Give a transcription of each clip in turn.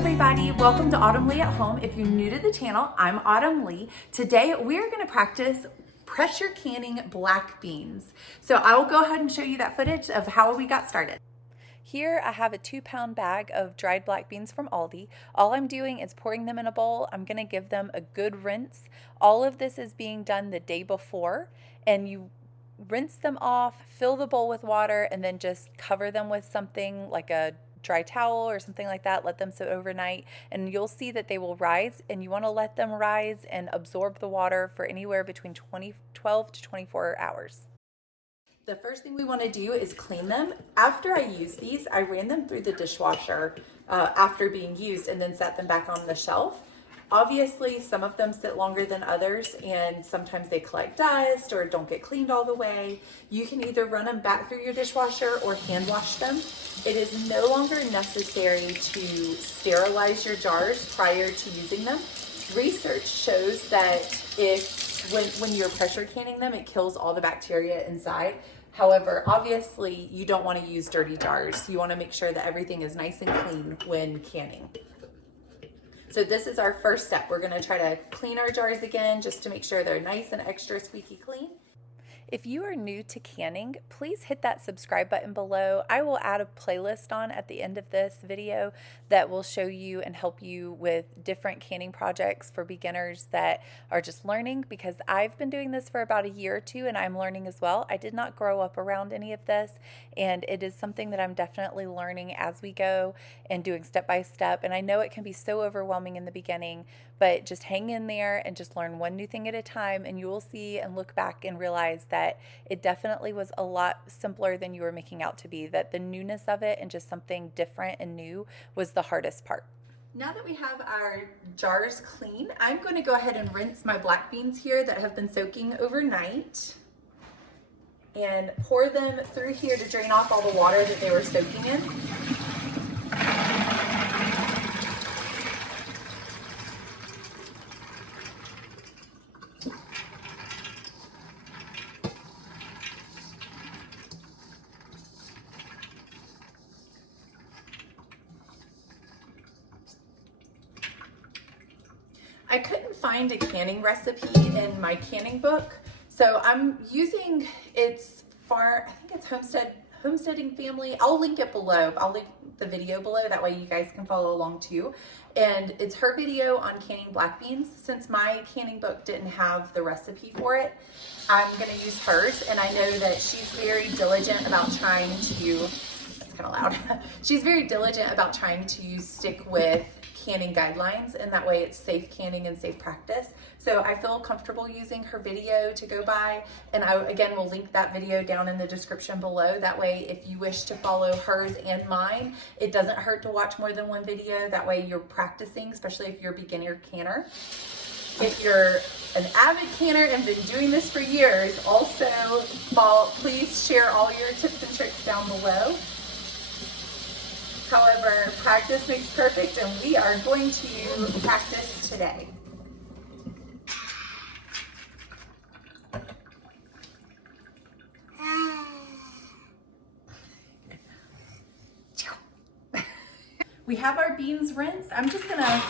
everybody, welcome to Autumn Lee at Home. If you're new to the channel, I'm Autumn Lee. Today we're going to practice pressure canning black beans. So I will go ahead and show you that footage of how we got started. Here I have a 2-pound bag of dried black beans from Aldi. All I'm doing is pouring them in a bowl. I'm going to give them a good rinse. All of this is being done the day before, and you rinse them off, fill the bowl with water, and then just cover them with something like a dry towel or something like that. Let them sit overnight, and you'll see that they will rise, and you want to let them rise and absorb the water for anywhere between 12 to 24 hours. The first thing we want to do is clean them. After I use these, I ran them through the dishwasher after being used and then set them back on the shelf. Obviously, some of them sit longer than others, and sometimes they collect dust or don't get cleaned all the way. You can either run them back through your dishwasher or hand wash them. It is no longer necessary to sterilize your jars prior to using them. Research shows that when you're pressure canning them, it kills all the bacteria inside. However, obviously, you don't want to use dirty jars. You want to make sure that everything is nice and clean when canning. So this is our first step. We're going to try to clean our jars again just to make sure they're nice and extra squeaky clean. If you are new to canning, please hit that subscribe button below. I will add a playlist on at the end of this video that will show you and help you with different canning projects for beginners that are just learning, because I've been doing this for about a year or two and I'm learning as well. I did not grow up around any of this, and it is something that I'm definitely learning as we go and doing step by step. And I know it can be so overwhelming in the beginning, but just hang in there and just learn one new thing at a time, and you will see and look back and realize that it definitely was a lot simpler than you were making out to be, that the newness of it and just something different and new was the hardest part. Now that we have our jars clean, I'm going to go ahead and rinse my black beans here that have been soaking overnight and pour them through here to drain off all the water that they were soaking in. I couldn't find a canning recipe in my canning book, so I'm using I think it's Homesteading Family. I'll link it below. I'll link the video below, that way you guys can follow along too. And it's her video on canning black beans. Since my canning book didn't have the recipe for it, I'm gonna use hers, and I know that she's very diligent about trying to, that's kind of loud. She's very diligent about trying to stick with canning guidelines, and that way it's safe canning and safe practice. So I feel comfortable using her video to go by, and I again will link that video down in the description below. That way if you wish to follow hers and mine, it doesn't hurt to watch more than one video. That way you're practicing, especially if you're a beginner canner. If you're an avid canner and been doing this for years, also please share all your tips and tricks down below. However, practice makes perfect, and we are going to practice today. We have our beans rinsed. I'm just gonna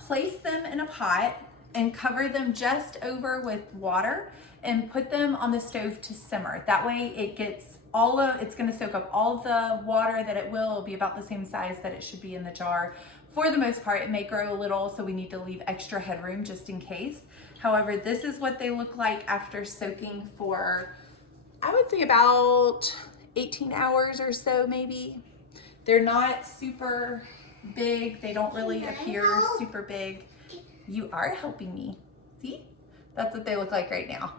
place them in a pot and cover them just over with water and put them on the stove to simmer. That way it gets it's going to soak up all the water that it will be about the same size that it should be in the jar. For the most part, it may grow a little, so we need to leave extra headroom just in case. However, this is what they look like after soaking for, I would say, about 18 hours or so maybe. They're not super big. They don't really appear super big. You are helping me. See? That's what they look like right now.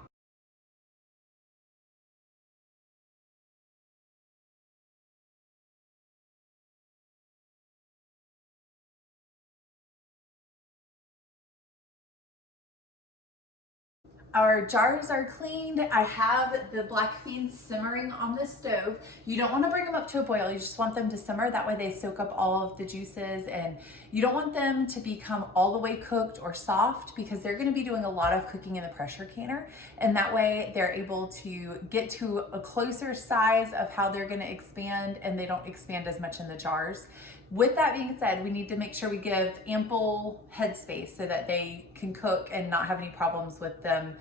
Our jars are cleaned. I have the black beans simmering on the stove. You don't want to bring them up to a boil. You just want them to simmer. That way they soak up all of the juices and You don't want them to become all the way cooked or soft because they're gonna be doing a lot of cooking in the pressure canner. And that way they're able to get to a closer size of how they're gonna expand, and they don't expand as much in the jars. With that being said, we need to make sure we give ample headspace so that they can cook and not have any problems with them,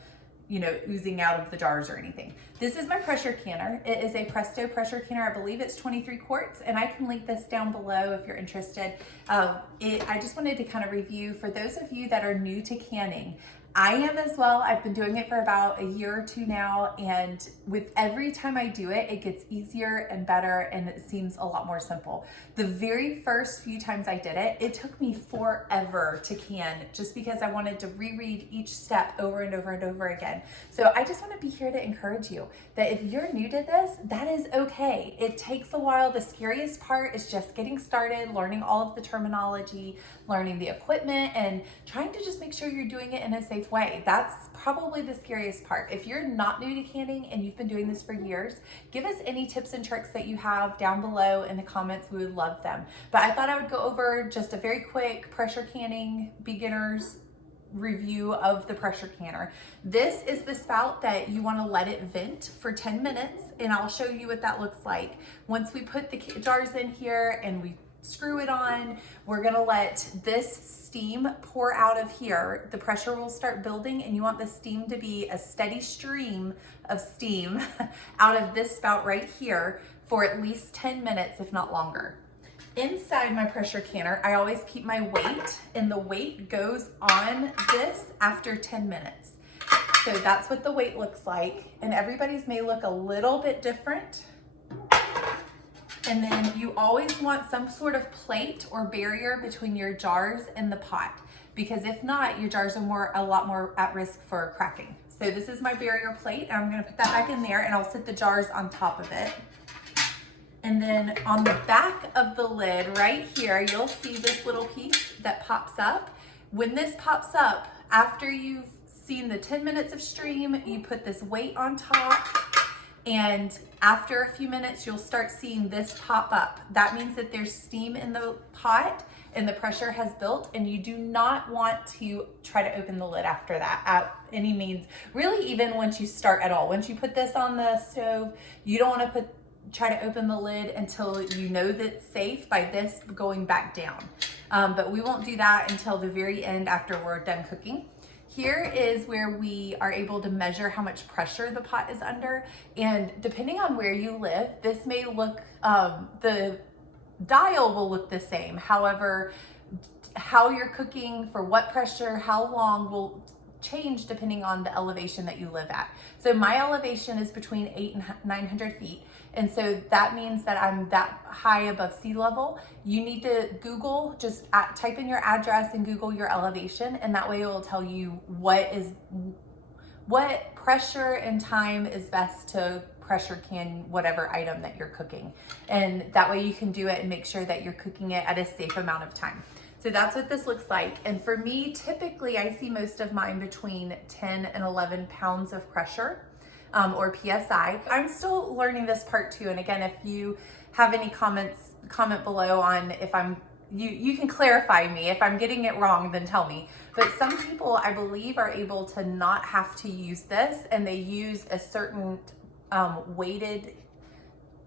you know, oozing out of the jars or anything. This is my pressure canner. It is a Presto pressure canner. I believe it's 23 quarts, and I can link this down below if you're interested. I just wanted to kind of review for those of you that are new to canning. I am as well. I've been doing it for about a year or two now, and with every time I do it, it gets easier and better, and it seems a lot more simple. The very first few times I did it, it took me forever to can just because I wanted to reread each step over and over and over again. So I just want to be here to encourage you that if you're new to this, that is okay. It takes a while. The scariest part is just getting started, learning all of the terminology, learning the equipment, and trying to just make sure you're doing it in a safe way. That's probably the scariest part. If you're not new to canning and you've been doing this for years, give us any tips and tricks that you have down below in the comments. We would love them. But I thought I would go over just a very quick pressure canning beginners review of the pressure canner. This is the spout that you want to let it vent for 10 minutes, and I'll show you what that looks like. Once we put the jars in here and we screw it on, we're gonna let this steam pour out of here. The pressure will start building, and you want the steam to be a steady stream of steam out of this spout right here for at least 10 minutes, if not longer. Inside my pressure canner, I always keep my weight, and the weight goes on this after 10 minutes. So that's what the weight looks like, and everybody's may look a little bit different. And then you always want some sort of plate or barrier between your jars and the pot, because if not, your jars are a lot more at risk for cracking. So this is my barrier plate, and I'm gonna put that back in there, and I'll sit the jars on top of it. And then on the back of the lid right here, you'll see this little piece that pops up. When this pops up, after you've seen the 10 minutes of stream, you put this weight on top, and after a few minutes, you'll start seeing this pop up. That means that there's steam in the pot and the pressure has built, and you do not want to try to open the lid after that at any means. Really, even once you start at all. Once you put this on the stove, you don't want to try to open the lid until you know that it's safe by this going back down. But we won't do that until the very end after we're done cooking. Here is where we are able to measure how much pressure the pot is under. And depending on where you live, this may look, the dial will look the same. However, how you're cooking, for what pressure, how long will change depending on the elevation that you live at. So my elevation is between 800 and 900 feet. And so that means that I'm that high above sea level. You need to Google, just type in your address and Google your elevation, and that way it will tell you what pressure and time is best to pressure can whatever item that you're cooking. And that way you can do it and make sure that you're cooking it at a safe amount of time. So that's what this looks like. And for me, typically I see most of mine between 10 and 11 pounds of pressure. Or PSI. I'm still learning this part too. And again, if you have any comments, comment below on if you can clarify me. If I'm getting it wrong, then tell me. But some people, I believe, are able to not have to use this, and they use a certain weighted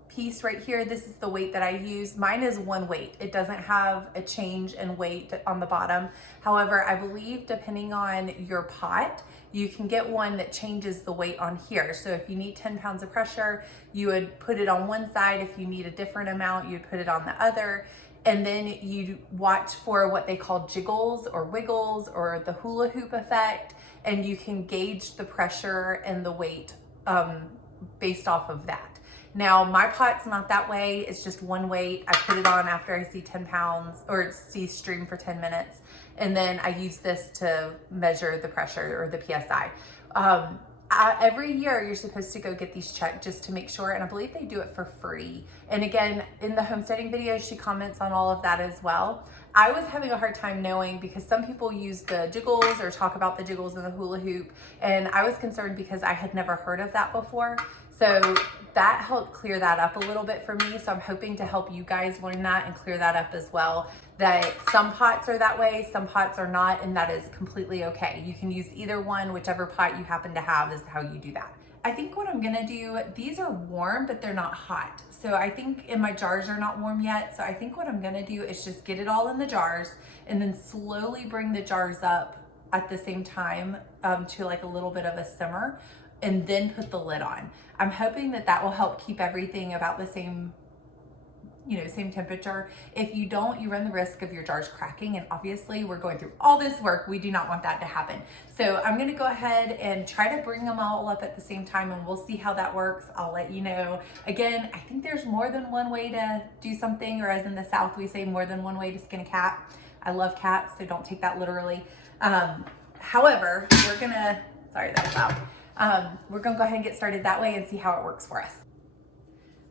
piece right here. This is the weight that I use. Mine is one weight. It doesn't have a change in weight on the bottom. However, I believe depending on your pot, you can get one that changes the weight on here. So if you need 10 pounds of pressure, you would put it on one side. If you need a different amount, you'd put it on the other. And then you watch for what they call jiggles or wiggles or the hula hoop effect, and you can gauge the pressure and the weight based off of that. Now, my pot's not that way. It's just one weight. I put it on after I see 10 pounds or see stream for 10 minutes. And then I use this to measure the pressure or the PSI. Every year, you're supposed to go get these checked just to make sure. And I believe they do it for free. And again, in the homesteading video, she comments on all of that as well. I was having a hard time knowing because some people use the jiggles or talk about the jiggles and the hula hoop, and I was concerned because I had never heard of that before. So that helped clear that up a little bit for me. So I'm hoping to help you guys learn that and clear that up as well. That some pots are that way, some pots are not, and that is completely okay. You can use either one, whichever pot you happen to have is how you do that. I think what I'm gonna do, these are warm, but they're not hot. So I think, and my jars are not warm yet. So I think what I'm gonna do is just get it all in the jars and then slowly bring the jars up at the same time to like a little bit of a simmer, and then put the lid on. I'm hoping that that will help keep everything about the same, same temperature. If you don't, you run the risk of your jars cracking, and obviously we're going through all this work. We do not want that to happen. So I'm gonna go ahead and try to bring them all up at the same time, and we'll see how that works. I'll let you know. Again, I think there's more than one way to do something, or as in the South, we say more than one way to skin a cat. I love cats, so don't take that literally. However, we're gonna, sorry, that was loud. We're gonna go ahead and get started that way and see how it works for us.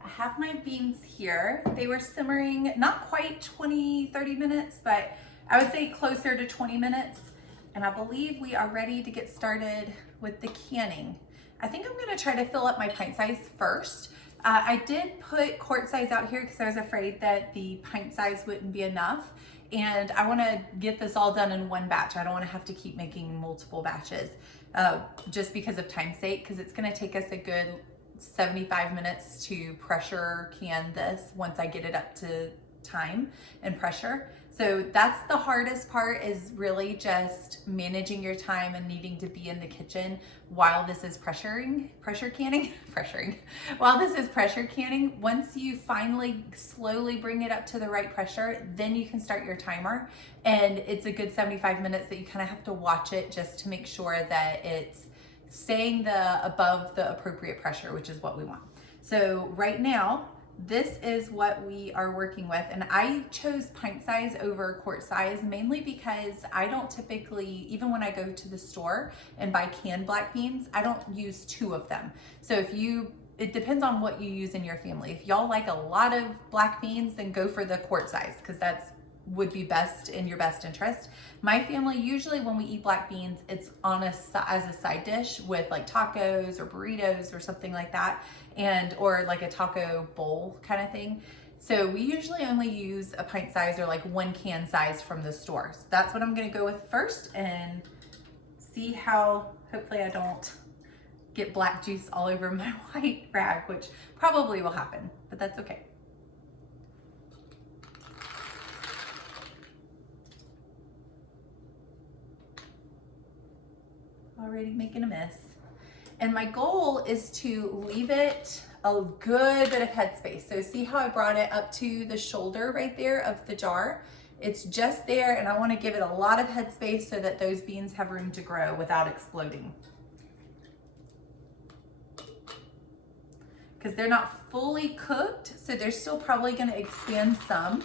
I have my beans here. They were simmering not quite 20-30 minutes, but I would say closer to 20 minutes. And I believe we are ready to get started with the canning. I think I'm gonna try to fill up my pint size first. I did put quart size out here because I was afraid that the pint size wouldn't be enough. And I wanna get this all done in one batch. I don't wanna have to keep making multiple batches just because of time's sake, because it's gonna take us a good 75 minutes to pressure can this once I get it up to time and pressure. So that's the hardest part, is really just managing your time and needing to be in the kitchen while this is pressure canning. While this is pressure canning, once you finally slowly bring it up to the right pressure, then you can start your timer. And it's a good 75 minutes that you kind of have to watch it just to make sure that it's staying above the appropriate pressure, which is what we want. So right now, this is what we are working with, and I chose pint size over quart size mainly because I don't typically, even when I go to the store and buy canned black beans, I don't use 2 of them. So it depends on what you use in your family. If y'all like a lot of black beans, then go for the quart size, because would be best in your best interest. My family, usually when we eat black beans, it's on as a side dish with like tacos or burritos or something like that, or like a taco bowl kind of thing. So we usually only use a pint size or like 1 can size from the store. So that's what I'm gonna go with first, and see how, hopefully I don't get black juice all over my white rag, which probably will happen, but that's okay. Already making a mess. And my goal is to leave it a good bit of headspace. So see how I brought it up to the shoulder right there of the jar? It's just there, and I want to give it a lot of headspace so that those beans have room to grow without exploding. Because they're not fully cooked, so they're still probably going to expand some.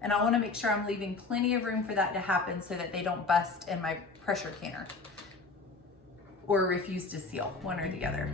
And I want to make sure I'm leaving plenty of room for that to happen so that they don't bust in my pressure canner or refuse to seal, one or the other.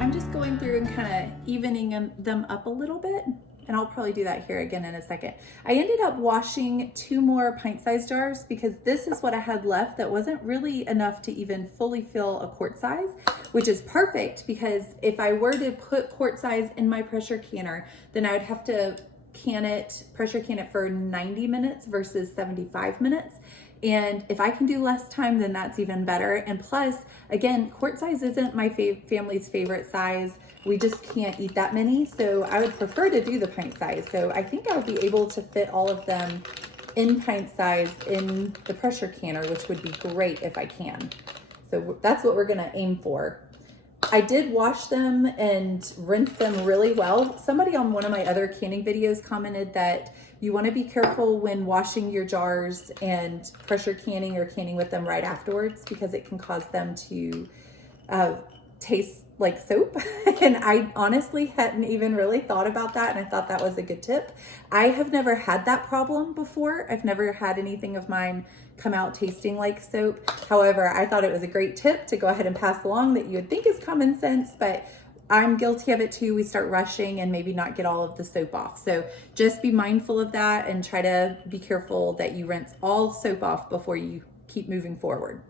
I'm just going through and kind of evening them up a little bit, and I'll probably do that here again in a second. I ended up washing 2 more pint-sized jars because this is what I had left that wasn't really enough to even fully fill a quart size, which is perfect because if I were to put quart size in my pressure canner, then I would have to pressure can it for 90 minutes versus 75 minutes. And if I can do less time, then that's even better. And plus, again, quart size isn't my family's favorite size. We just can't eat that many. So I would prefer to do the pint size. So I think I would be able to fit all of them in pint size in the pressure canner, which would be great if I can. So that's what we're gonna aim for. I did wash them and rinse them really well. Somebody on one of my other canning videos commented that you want to be careful when washing your jars and pressure canning or canning with them right afterwards because it can cause them to tastes like soap. And I honestly hadn't even really thought about that, and I thought that was a good tip. I have never had that problem before. I've never had anything of mine come out tasting like soap. However, I thought it was a great tip to go ahead and pass along that you would think is common sense, but I'm guilty of it too. We start rushing and maybe not get all of the soap off. So just be mindful of that and try to be careful that you rinse all soap off before you keep moving forward.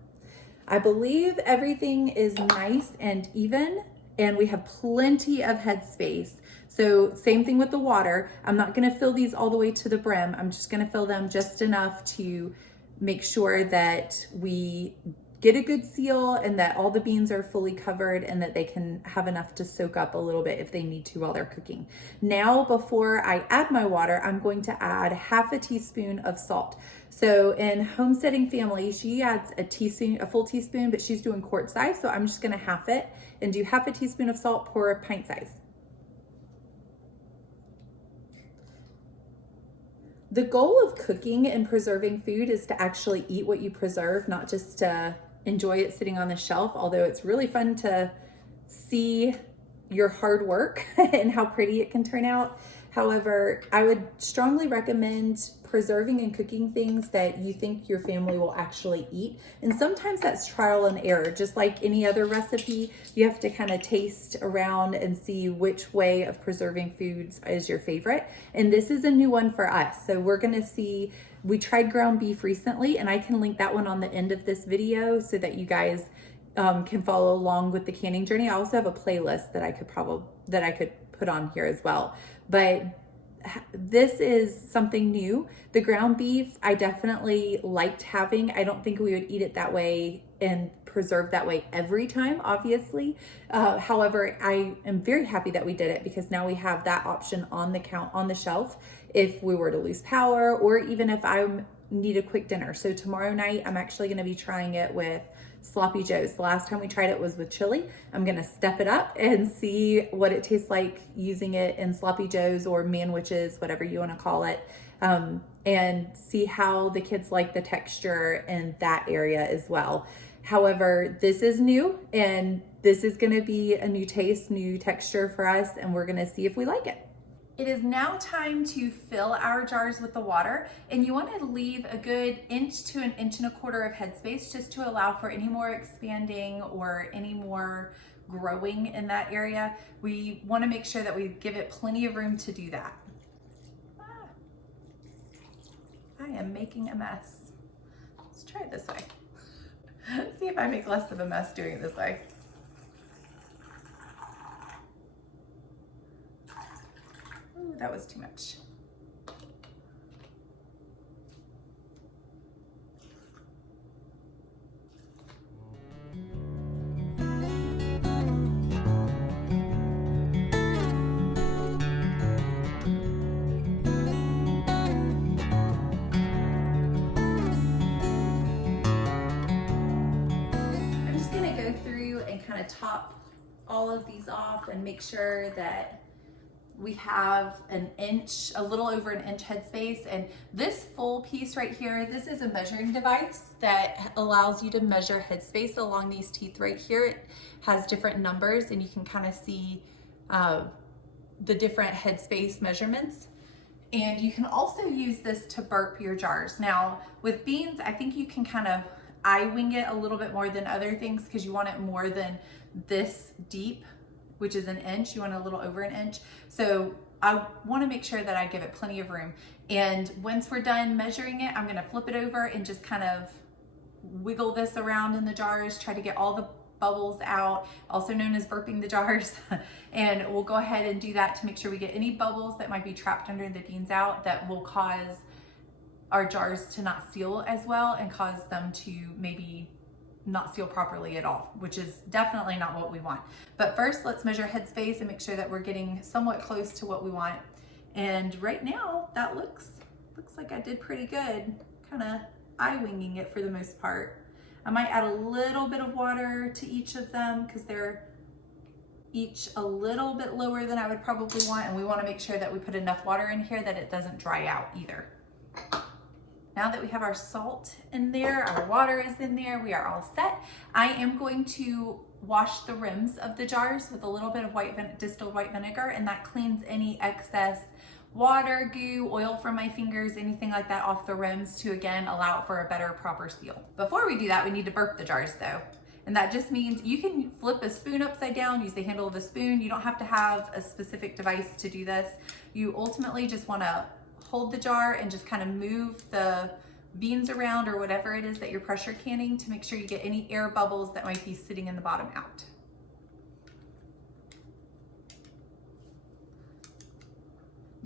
I believe everything is nice and even, and we have plenty of headspace. So same thing with the water. I'm not gonna fill these all the way to the brim. I'm just gonna fill them just enough to make sure that we get a good seal and that all the beans are fully covered and that they can have enough to soak up a little bit if they need to while they're cooking. Now, before I add my water, I'm going to add half a teaspoon of salt. So in Homesteading Family, she adds a full teaspoon, but she's doing quart size. So I'm just gonna half it and do half a teaspoon of salt per pint size. The goal of cooking and preserving food is to actually eat what you preserve, not just to enjoy it sitting on the shelf, although it's really fun to see your hard work and how pretty it can turn out. However, I would strongly recommend preserving and cooking things that you think your family will actually eat. And sometimes that's trial and error. Just like any other recipe, you have to kind of taste around and see which way of preserving foods is your favorite. And this is a new one for us. So we're gonna see, we tried ground beef recently, and I can link that one on the end of this video so that you guys can follow along with the canning journey. I also have a playlist that I could put on here as well. But this is something new. The ground beef, I definitely liked having. I don't think we would eat it that way and preserve that way every time, obviously. However, I am very happy that we did it because now we have that option on the shelf if we were to lose power or even if I need a quick dinner. So tomorrow night, I'm actually gonna be trying it with Sloppy Joe's. The last time we tried it was with chili. I'm gonna step it up and see what it tastes like using it in Sloppy Joe's or manwiches, whatever you wanna call it, and see how the kids like the texture in that area as well. However, this is new and this is gonna be a new taste, new texture for us, and we're gonna see if we like it. It is now time to fill our jars with the water, and you want to leave a good 1 to 1.25 inches of headspace just to allow for any more expanding or any more growing in that area. We want to make sure that we give it plenty of room to do that. I am making a mess. Let's try it this way. See if I make less of a mess doing it this way. Ooh, that was too much. I'm just gonna go through and kind of top all of these off and make sure that we have a little over 1 inch headspace. And this full piece right here, this is a measuring device that allows you to measure headspace along these teeth right here. It has different numbers and you can kind of see the different headspace measurements. And you can also use this to burp your jars. Now with beans, I think you can kind of eye wing it a little bit more than other things because you want it more than this deep, which is 1 inch. You want a little over 1 inch. So I want to make sure that I give it plenty of room. And once we're done measuring it, I'm going to flip it over and just kind of wiggle this around in the jars, try to get all the bubbles out, also known as burping the jars. And we'll go ahead and do that to make sure we get any bubbles that might be trapped under the beans out that will cause our jars to not seal as well and cause them to maybe not seal properly at all, which is definitely not what we want. But first, let's measure headspace and make sure that we're getting somewhat close to what we want. And right now, that looks like I did pretty good, kind of eye winging it for the most part. I might add a little bit of water to each of them because they're each a little bit lower than I would probably want, and we want to make sure that we put enough water in here that it doesn't dry out either. Now that we have our salt in there, our water is in there, we are all set. I am going to wash the rims of the jars with a little bit of distilled white vinegar, and that cleans any excess water, goo, oil from my fingers, anything like that off the rims to again allow it for a better, proper seal. Before we do that, we need to burp the jars though. And that just means you can flip a spoon upside down, use the handle of a spoon. You don't have to have a specific device to do this. You ultimately just wanna hold the jar and just kind of move the beans around or whatever it is that you're pressure canning to make sure you get any air bubbles that might be sitting in the bottom out.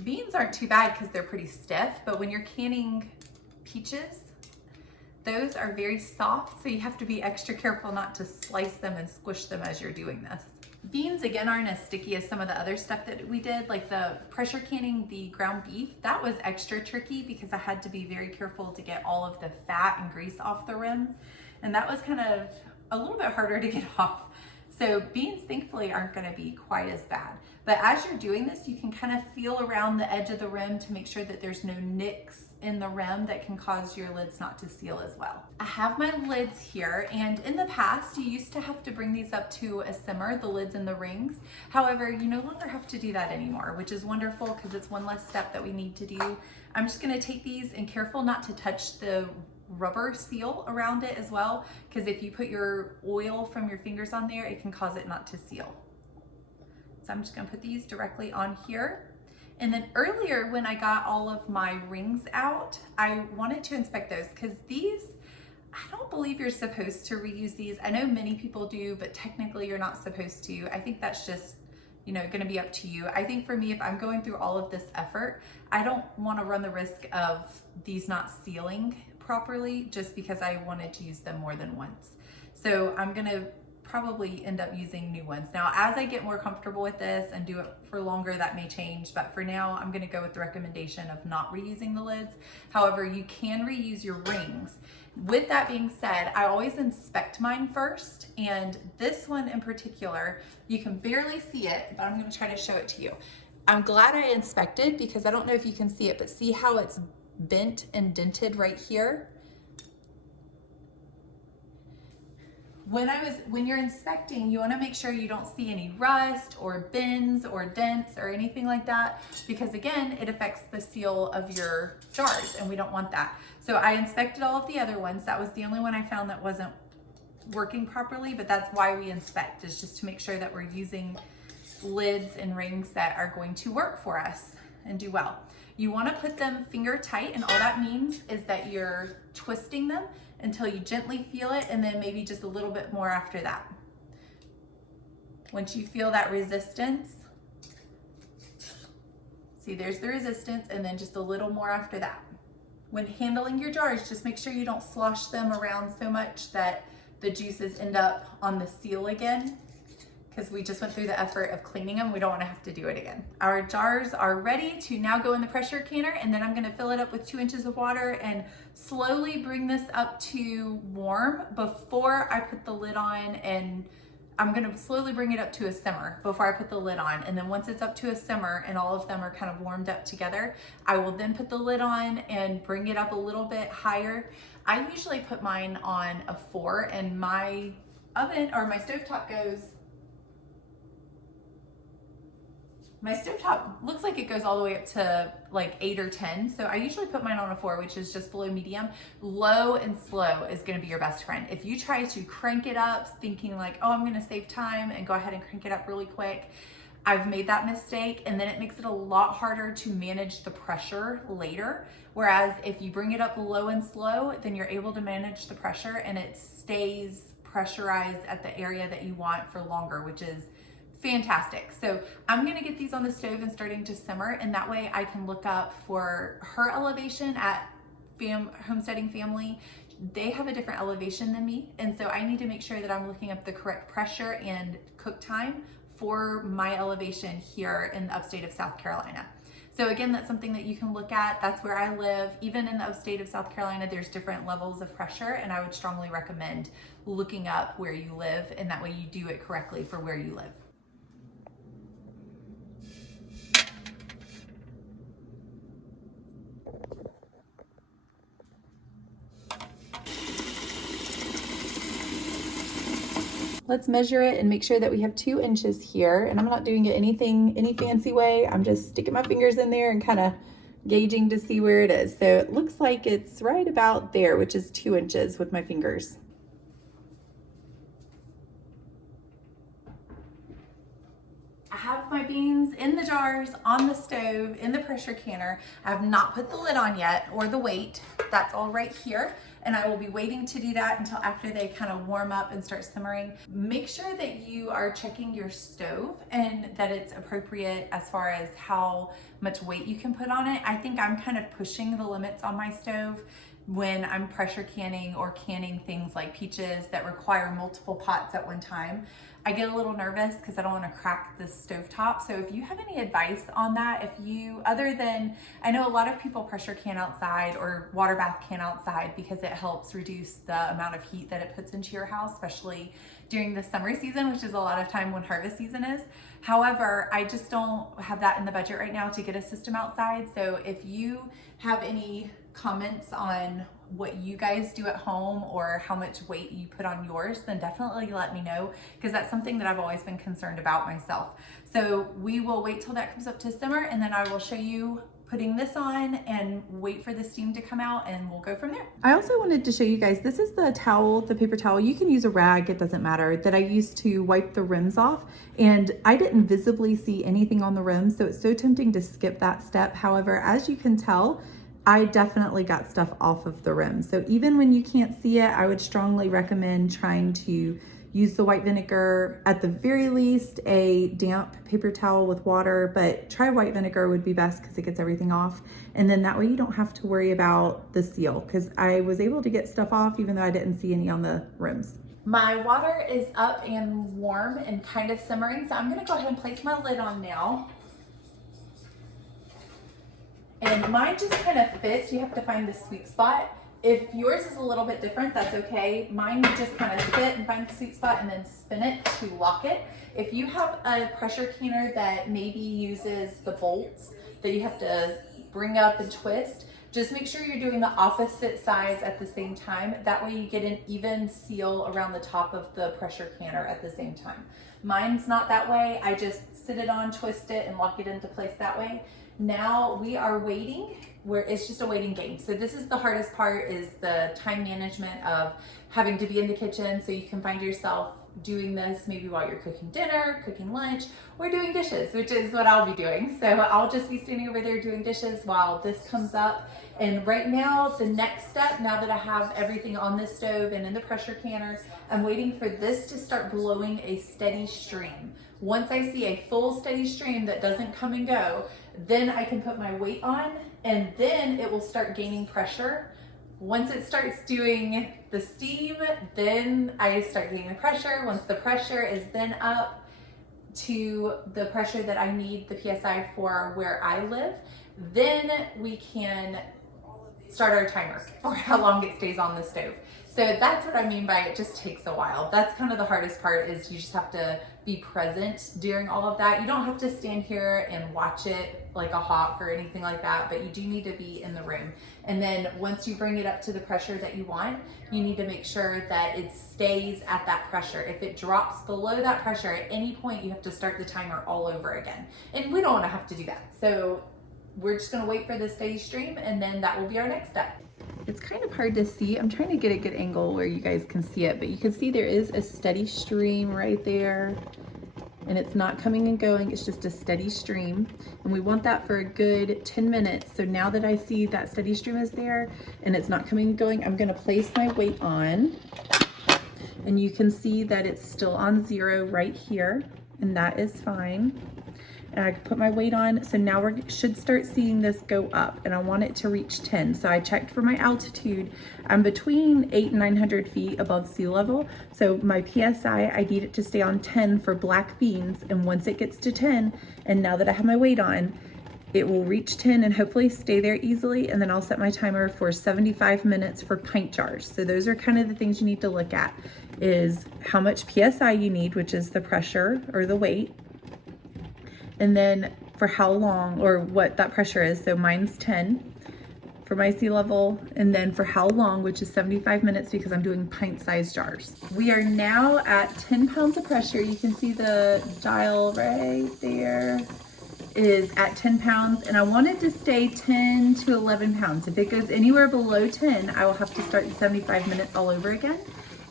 Beans aren't too bad because they're pretty stiff, but when you're canning peaches, those are very soft, so you have to be extra careful not to slice them and squish them as you're doing this. Beans, again, aren't as sticky as some of the other stuff that we did, like the pressure canning the ground beef. That was extra tricky because I had to be very careful to get all of the fat and grease off the rims, and that was kind of a little bit harder to get off. So beans, thankfully, aren't gonna be quite as bad. But as you're doing this, you can kind of feel around the edge of the rim to make sure that there's no nicks in the rim that can cause your lids not to seal as well. I have my lids here, and in the past, you used to have to bring these up to a simmer, the lids and the rings. However, you no longer have to do that anymore, which is wonderful because it's one less step that we need to do. I'm just gonna take these and careful not to touch the rubber seal around it as well, because if you put your oil from your fingers on there, it can cause it not to seal. So I'm just gonna put these directly on here. And then earlier when I got all of my rings out, I wanted to inspect those because these, I don't believe you're supposed to reuse these. I know many people do, but technically you're not supposed to. I think that's just, you know, gonna be up to you. I think for me, if I'm going through all of this effort, I don't wanna run the risk of these not sealing properly just because I wanted to use them more than once. So I'm gonna probably end up using new ones. Now, as I get more comfortable with this and do it for longer, that may change, but for now, I'm gonna go with the recommendation of not reusing the lids. However, you can reuse your rings. With that being said, I always inspect mine first, and this one in particular, you can barely see it, but I'm gonna try to show it to you. I'm glad I inspected because I don't know if you can see it, but see how it's bent and dented right here? When you're inspecting, you wanna make sure you don't see any rust or bends or dents or anything like that, because again, it affects the seal of your jars and we don't want that. So I inspected all of the other ones. That was the only one I found that wasn't working properly, but that's why we inspect, is just to make sure that we're using lids and rings that are going to work for us and do well. You wanna put them finger tight, and all that means is that you're twisting them until you gently feel it, and then maybe just a little bit more after that. Once you feel that resistance, see, there's the resistance, and then just a little more after that. When handling your jars, just make sure you don't slosh them around so much that the juices end up on the seal again, because we just went through the effort of cleaning them. We don't want to have to do it again. Our jars are ready to now go in the pressure canner, and then I'm going to fill it up with 2 inches of water and slowly bring this up to warm before I put the lid on, and I'm going to slowly bring it up to a simmer before I put the lid on. And then once it's up to a simmer and all of them are kind of warmed up together, I will then put the lid on and bring it up a little bit higher. I usually put mine on a 4, and my oven or my stovetop looks like it goes all the way up to like 8 or 10. So I usually put mine on a 4, which is just below medium. Low and slow is gonna be your best friend. If you try to crank it up thinking like, oh, I'm gonna save time and go ahead and crank it up really quick, I've made that mistake, and then it makes it a lot harder to manage the pressure later. Whereas if you bring it up low and slow, then you're able to manage the pressure and it stays pressurized at the area that you want for longer, which is fantastic. So I'm gonna get these on the stove and starting to simmer, and that way I can look up for her elevation at Homesteading Family. They have a different elevation than me, and so I need to make sure that I'm looking up the correct pressure and cook time for my elevation here in the upstate of South Carolina. So again, that's something that you can look at. That's where I live. Even in the upstate of South Carolina, there's different levels of pressure, and I would strongly recommend looking up where you live, and that way you do it correctly for where you live. Let's measure it and make sure that we have 2 inches here. And I'm not doing it any fancy way. I'm just sticking my fingers in there and kind of gauging to see where it is. So it looks like it's right about there, which is 2 inches with my fingers. I have my beans in the jars, on the stove, in the pressure canner. I have not put the lid on yet, or the weight. That's all right here. And I will be waiting to do that until after they kind of warm up and start simmering. Make sure that you are checking your stove and that it's appropriate as far as how much weight you can put on it. I think I'm kind of pushing the limits on my stove when I'm pressure canning or canning things like peaches that require multiple pots at one time. I get a little nervous because I don't want to crack the stovetop. So if you have any advice on that, other than, I know a lot of people pressure can outside or water bath can outside because it helps reduce the amount of heat that it puts into your house, especially during the summer season, which is a lot of time when harvest season is. However, I just don't have that in the budget right now to get a system outside. So if you have any comments on what you guys do at home or how much weight you put on yours, then definitely let me know, because that's something that I've always been concerned about myself. So we will wait till that comes up to simmer, and then I will show you putting this on and wait for the steam to come out, and we'll go from there. I also wanted to show you guys, this is the towel, the paper towel. You can use a rag, it doesn't matter, that I used to wipe the rims off, and I didn't visibly see anything on the rims, so it's so tempting to skip that step. However, as you can tell, I definitely got stuff off of the rim. So even when you can't see it, I would strongly recommend trying to use the white vinegar, at the very least a damp paper towel with water, but try white vinegar would be best because it gets everything off. And then that way you don't have to worry about the seal, because I was able to get stuff off even though I didn't see any on the rims. My water is up and warm and kind of simmering, so I'm gonna go ahead and place my lid on now. And mine just kind of fits. You have to find the sweet spot. If yours is a little bit different, that's okay. Mine just kind of sit and find the sweet spot and then spin it to lock it. If you have a pressure canner that maybe uses the bolts that you have to bring up and twist, just make sure you're doing the opposite sides at the same time. That way you get an even seal around the top of the pressure canner at the same time. Mine's not that way. I just sit it on, twist it, and lock it into place that way. Now we are waiting, where it's just a waiting game. So this is the hardest part, is the time management of having to be in the kitchen. So you can find yourself doing this maybe while you're cooking dinner, cooking lunch, or doing dishes, which is what I'll be doing. So I'll just be standing over there doing dishes while this comes up. And right now, the next step, now that I have everything on the stove and in the pressure canner, I'm waiting for this to start blowing a steady stream. Once I see a full steady stream that doesn't come and go, then I can put my weight on, and then it will start gaining pressure. Once it starts doing the steam, then I start gaining the pressure. Once the pressure is then up to the pressure that I need, the PSI for where I live, then we can start our timer for how long it stays on the stove. So that's what I mean by it just takes a while. That's kind of the hardest part, is you just have to be present during all of that. You don't have to stand here and watch it like a hawk or anything like that, but you do need to be in the room. And then once you bring it up to the pressure that you want, you need to make sure that it stays at that pressure. If it drops below that pressure at any point, you have to start the timer all over again. And we don't want to have to do that. So we're just going to wait for the steady stream, and then that will be our next step. It's kind of hard to see. I'm trying to get a good angle where you guys can see it, but you can see there is a steady stream right there, and it's not coming and going. It's just a steady stream, and we want that for a good 10 minutes. So now that I see that steady stream is there and it's not coming and going, I'm going to place my weight on, and you can see that it's still on 0 right here, and that is fine. And I can put my weight on. So now we should start seeing this go up, and I want it to reach 10. So I checked for my altitude. I'm between 800 and 900 feet above sea level. So my PSI, I need it to stay on 10 for black beans. And once it gets to 10, and now that I have my weight on, it will reach 10 and hopefully stay there easily. And then I'll set my timer for 75 minutes for pint jars. So those are kind of the things you need to look at, is how much PSI you need, which is the pressure or the weight, and then for how long or what that pressure is. So mine's 10 for my sea level, and then for how long, which is 75 minutes because I'm doing pint-sized jars. We are now at 10 pounds of pressure. You can see the dial right there is at 10 pounds, and I want it to stay 10 to 11 pounds. If it goes anywhere below 10, I will have to start in 75 minutes all over again.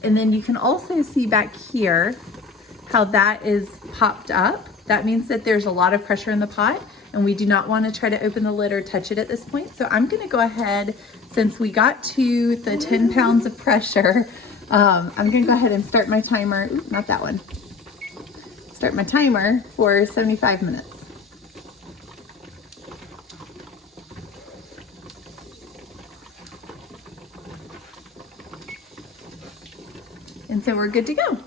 And then you can also see back here how that is popped up. That means that there's a lot of pressure in the pot, and we do not want to try to open the lid or touch it at this point. So I'm going to go ahead, since we got to the 10 pounds of pressure, I'm going to go ahead and start my timer. Ooh, not that one. Start my timer for 75 minutes. And so we're good to go.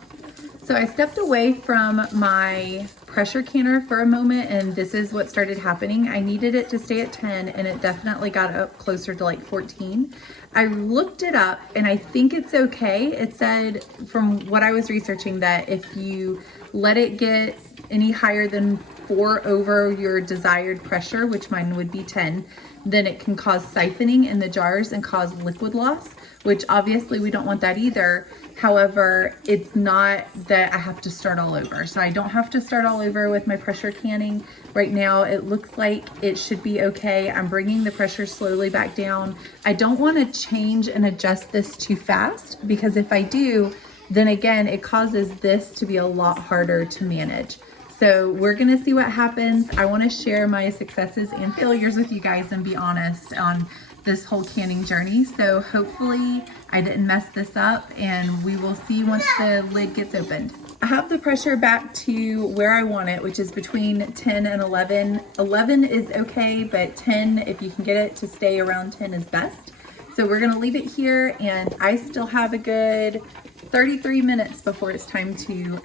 So I stepped away from my pressure canner for a moment, and this is what started happening. I needed it to stay at 10, and it definitely got up closer to like 14. I looked it up, and I think it's okay. It said, from what I was researching, that if you let it get any higher than 4 over your desired pressure, which mine would be 10, then it can cause siphoning in the jars and cause liquid loss, which obviously we don't want that either. However, it's not that I have to start all over. So I don't have to start all over with my pressure canning. Right now, it looks like it should be okay. I'm bringing the pressure slowly back down. I don't want to change and adjust this too fast, because if I do, then again, it causes this to be a lot harder to manage. So we're gonna see what happens. I wanna share my successes and failures with you guys and be honest on this whole canning journey. So hopefully I didn't mess this up, and we will see once the lid gets opened. I have the pressure back to where I want it, which is between 10 and 11. 11 is okay, but 10, if you can get it to stay around 10, is best. So we're gonna leave it here, and I still have a good 33 minutes before it's time to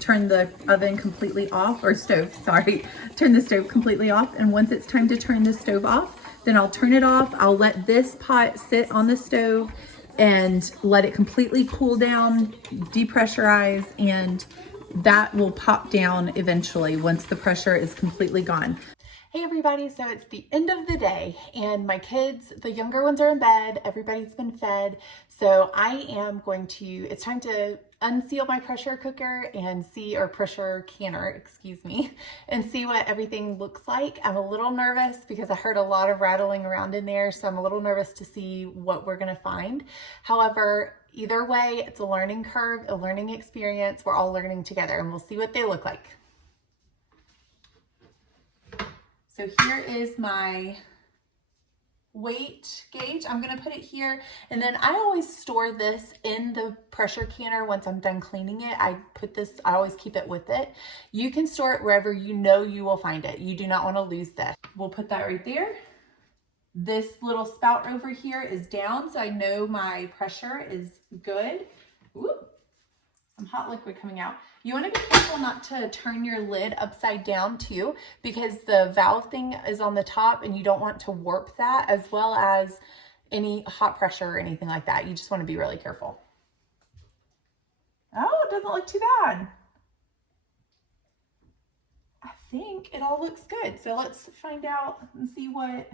turn the oven completely off, or stove, sorry, turn the stove completely off. And once it's time to turn the stove off, then I'll turn it off. I'll let this pot sit on the stove and let it completely cool down, depressurize, and that will pop down eventually once the pressure is completely gone. Hey everybody, so it's the end of the day, and my kids, the younger ones, are in bed. Everybody's been fed. So I am going to, it's time to unseal my pressure cooker and see, or pressure canner, excuse me, and see what everything looks like. I'm a little nervous because I heard a lot of rattling around in there, so I'm a little nervous to see what we're gonna find. However, either way, it's a learning curve, a learning experience. We're all learning together, and we'll see what they look like. So here is my weight gauge. I'm gonna put it here, and then I always store this in the pressure canner once I'm done cleaning it. I always keep it with it. You can store it wherever you know you will find it. You do not want to lose this. We'll put that right there. This little spout over here is down, so I know my pressure is good. Whoop. Some hot liquid coming out. You want to be careful not to turn your lid upside down too, because the valve thing is on the top and you don't want to warp that, as well as any hot pressure or anything like that. You just want to be really careful. Oh, it doesn't look too bad. I think it all looks good. So let's find out and see if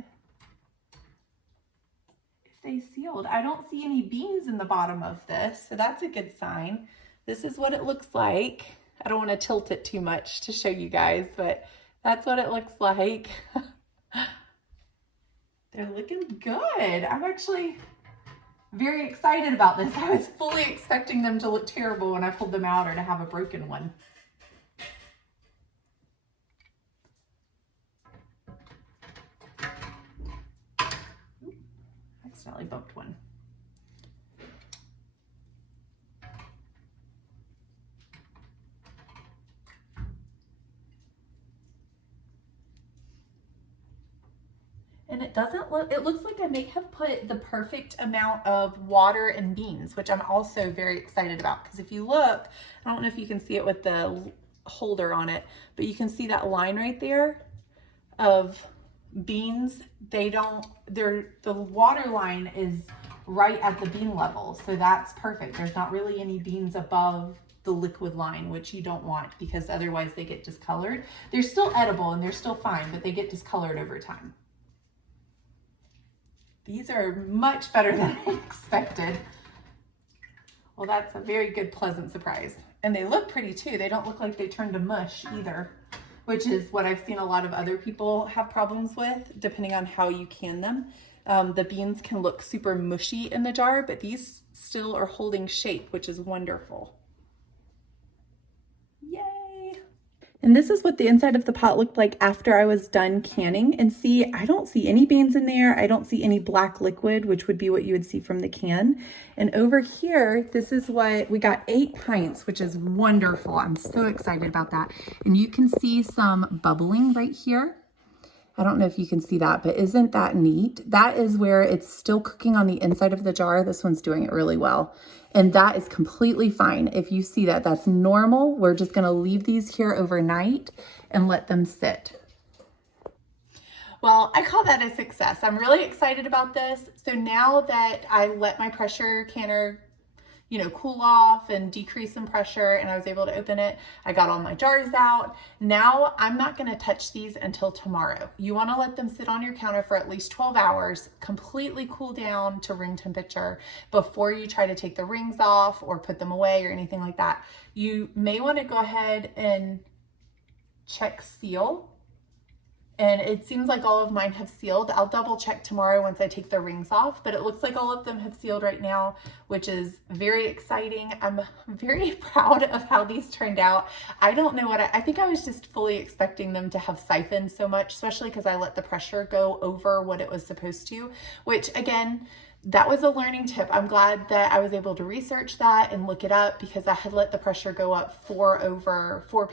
they sealed. I don't see any beans in the bottom of this, so that's a good sign. This is what it looks like. I don't want to tilt it too much to show you guys, but that's what it looks like. They're looking good. I'm actually very excited about this. I was fully expecting them to look terrible when I pulled them out, or to have a broken one. Ooh, accidentally bumped one. And it doesn't look, it looks like I may have put the perfect amount of water and beans, which I'm also very excited about. Because if you look, I don't know if you can see it with the holder on it, but you can see that line right there of beans. The water line is right at the bean level. So that's perfect. There's not really any beans above the liquid line, which you don't want, because otherwise they get discolored. They're still edible and they're still fine, but they get discolored over time. These are much better than I expected. Well, that's a very good, pleasant surprise. And they look pretty too. They don't look like they turned to mush either, which is what I've seen a lot of other people have problems with, depending on how you can them. The beans can look super mushy in the jar, but these still are holding shape, which is wonderful. Yay! And this is what the inside of the pot looked like after I was done canning. And see, I don't see any beans in there. I don't see any black liquid, which would be what you would see from the can. And over here, this is what we got, 8 pints, which is wonderful. I'm so excited about that. And you can see some bubbling right here. I don't know if you can see that, but isn't that neat? That is where it's still cooking on the inside of the jar. This one's doing it really well. And that is completely fine. If you see that, that's normal. We're just gonna leave these here overnight and let them sit. Well, I call that a success. I'm really excited about this. So now that I let my pressure canner, you know, cool off and decrease some pressure, and I was able to open it, I got all my jars out. Now I'm not gonna touch these until tomorrow. You wanna let them sit on your counter for at least 12 hours, completely cool down to room temperature before you try to take the rings off or put them away or anything like that. You may wanna go ahead and check seal. And it seems like all of mine have sealed. I'll double check tomorrow once I take the rings off, but it looks like all of them have sealed right now, which is very exciting. I'm very proud of how these turned out. I don't know what I think I was just fully expecting them to have siphoned so much, especially because I let the pressure go over what it was supposed to, which again, that was a learning tip. I'm glad that I was able to research that and look it up because I had let the pressure go up 4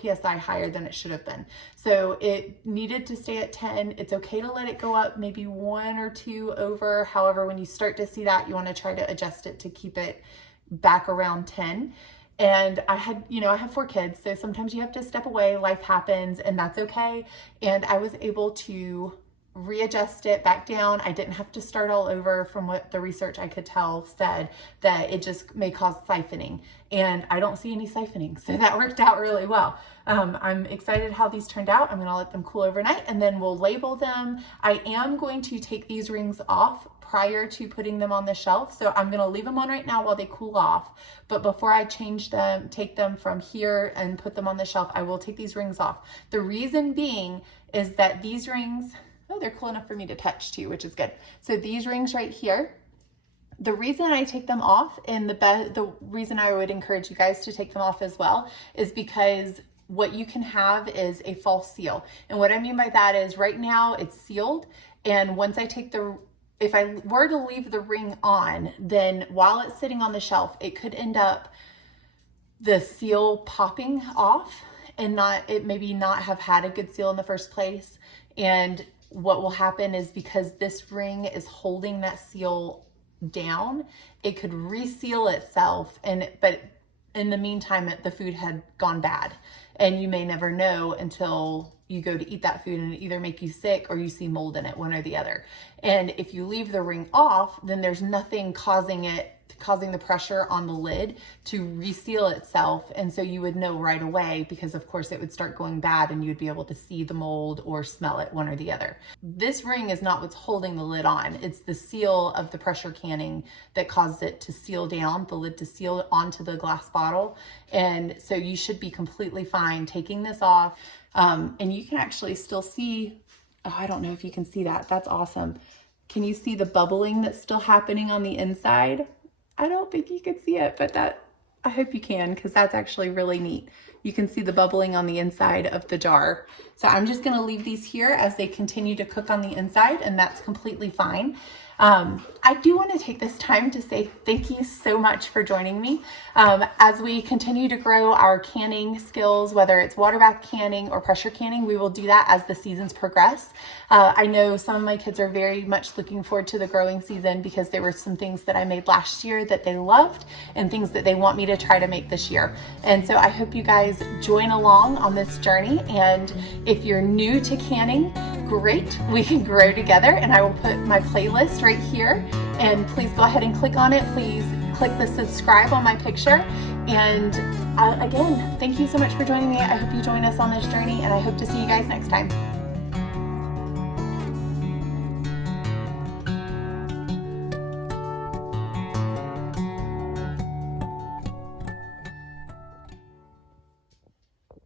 PSI higher than it should have been. So it needed to stay at 10. It's okay to let it go up maybe 1 or 2 over. However, when you start to see that, you want to try to adjust it to keep it back around 10. And I had, you know, I have 4 kids, so sometimes you have to step away, life happens, and that's okay. And I was able to readjust it back down. I didn't have to start all over. From what the research I could tell said that it just may cause siphoning, and I don't see any siphoning, so that worked out really well. I'm excited how these turned out. I'm gonna let them cool overnight and then we'll label them. I am going to take these rings off prior to putting them on the shelf, so I'm gonna leave them on right now while they cool off, but before I change them, take them from here and put them on the shelf, I will take these rings off. The reason being is that these rings, oh, they're cool enough for me to touch too, which is good. So these rings right here, the reason I take them off, and the reason I would encourage you guys to take them off as well, is because what you can have is a false seal. And what I mean by that is right now it's sealed, and once I take if I were to leave the ring on, then while it's sitting on the shelf, it could end up the seal popping off and maybe not have had a good seal in the first place. And what will happen is, because this ring is holding that seal down, it could reseal itself, but in the meantime the food had gone bad, and you may never know until you go to eat that food and it either make you sick or you see mold in it, one or the other. And if you leave the ring off, then there's nothing causing the pressure on the lid to reseal itself. And so you would know right away, because of course it would start going bad and you'd be able to see the mold or smell it, one or the other. This ring is not what's holding the lid on. It's the seal of the pressure canning that caused it to seal down, the lid to seal onto the glass bottle. And so you should be completely fine taking this off. And you can actually still see, oh, I don't know if you can see that. That's awesome. Can you see the bubbling that's still happening on the inside? I don't think you can see it, but I hope you can, because that's actually really neat. You can see the bubbling on the inside of the jar. So I'm just gonna leave these here as they continue to cook on the inside, and that's completely fine. I do want to take this time to say thank you so much for joining me. As we continue to grow our canning skills, whether it's water bath canning or pressure canning, we will do that as the seasons progress. I know some of my kids are very much looking forward to the growing season, because there were some things that I made last year that they loved and things that they want me to try to make this year. And so I hope you guys join along on this journey. And if you're new to canning, great, we can grow together, and I will put my playlist right here, and please go ahead and click on it. Please click the subscribe on my picture. And again, thank you so much for joining me. I hope you join us on this journey, and I hope to see you guys next time.